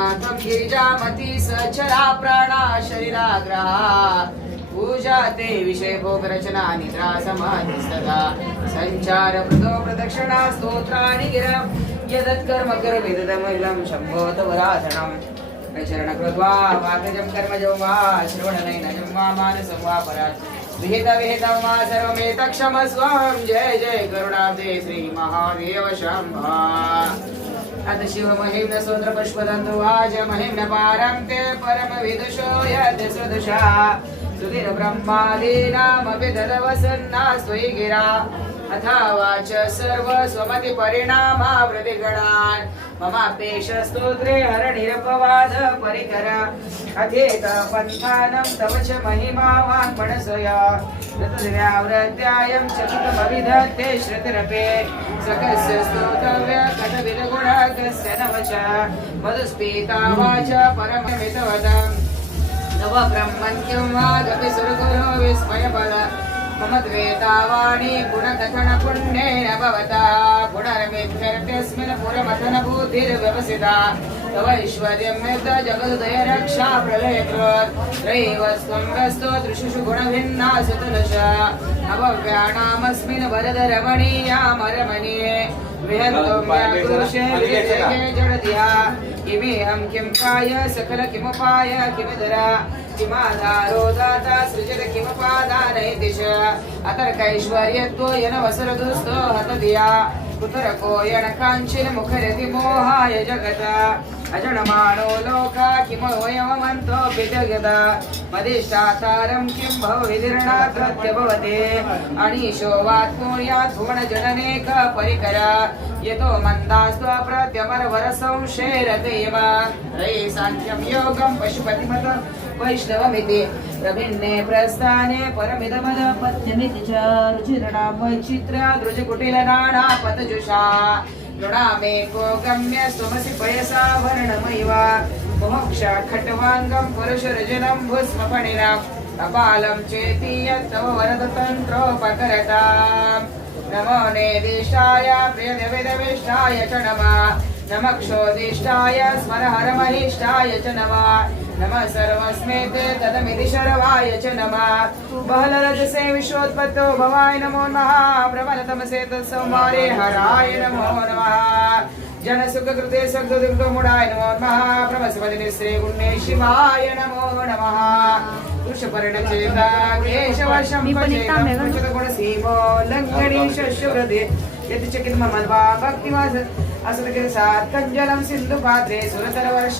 मातम गिरिजामती सचरा प्राणा शरीराग्रहा पूजा ते विषय भोग रचना निद्रा समाधि सदा संचार प्रदो प्रदक्षिणा स्तोत्राणि गिरं यदत्कर्म कर्मिदमहिलं शम्भो तवराधनं चरण कृत्वा वाक्यजं कर्मजं वा श्रवणनयनजं वा मानसं वा परात् विहितं वा सर्वमेतक्षमस्वं जय जय करुणाब्धे श्री महादेव शम्भो अथ शिव महिम्न सोत्र पुष्पदन्तु वाज महिम्न पारं ते परम विदुषो यद् सुदुषा सुधीर ब्रह्मादीनामपि ददवसन्ना स्वयि गिरा अथा वाच सर्व स्वमति परिणामा प्रतिगणान् ममापेशस्तोत्रे हरनिरपवाद परिकर अथेत पन्थानं तव च महिमा वाङ्मनसया ऋतुव्यावृत्यायं चकितमभिधत्ते श्रुतिरपि सकस्य स्तोतव्य कथविदगुणकस्य न वच मधुस्पीता वाच परममितवदम् नव ब्रह्मण्यं वागपि सुरगुरो विस्मयपद मम द्वेतावाणी गुणकथन पुण्येन भवता पुनर्मित्यस्मिन् पुरमथन बुद्धिर्व्यवसिता तव ऐश्वर्यं यत् जगदुदय रक्षा प्रलयकृत् त्रैवस्त्वं व्यस्तो दृशुषु गुणभिन्ना सुतुलश अभव्यानामस्मिन् वरदरमणीयामरमणीये विहन्तं व्याकुरुषे विजये जडधिया किमेहं किं काय सकल किमुपाय किमिदरा किमाधारो दाता सृजत किमुपादानैतिश अतर्कैश्वर्यत्वो यन वसरदुस्तो हतधिया कुतरको यन काञ्चिन मुखरति मोहाय जगत अजनमानो लोका किमवयमन्तो विजगत मदिष्टातारं किं भवविधिर्णाकृत्य भवते अनीशो वात्मूर्यात् भुवनजननेक परिकर यतो मन्दास्त्वा प्रत्यमरवरसंशेरतेव रये साङ्ख्यं योगं पशुपतिमत वैष्णवमिति प्रभिन्ने प्रस्थाने परमिदमदपत्यमिति च रुचिरणां वैचित्र्या दृजकुटिलनाना पतजुषा नृणामेको गम्य स्वमसि पयसा वर्णमैव मोक्ष खट्वाङ्गं पुरुषरजनं भुस्मपणिनाम् अपालं चेति यत्तव वरदतन्त्रोपकरताम् नमो नेदिष्टाय प्रियदेवदेविष्टाय च नमः नमः क्षोदिष्टाय स्मरहरमहिष्टाय च नमः नमः सर्वस्मेते तदमिति शर्वाय च नमः बहलरजसे विश्वोत्पत्तो भवाय नमो नमः प्रबलतमसे तत्संहारे हराय नमो नमः जनसुखकृते सद्गुरुमुडाय नमो नमः प्रमस्पतिने श्रीगुण्ये शिवाय नमो नमः वृषपर्णचेता केशवशम्पचेता गुणसीमो लङ्घनी शस्यवृद्धि यत् च किन्ममन्वा भक्तिमास असुरगिरिसात् कञ्जलं सिन्धुपात्रे सुरतरवर्ष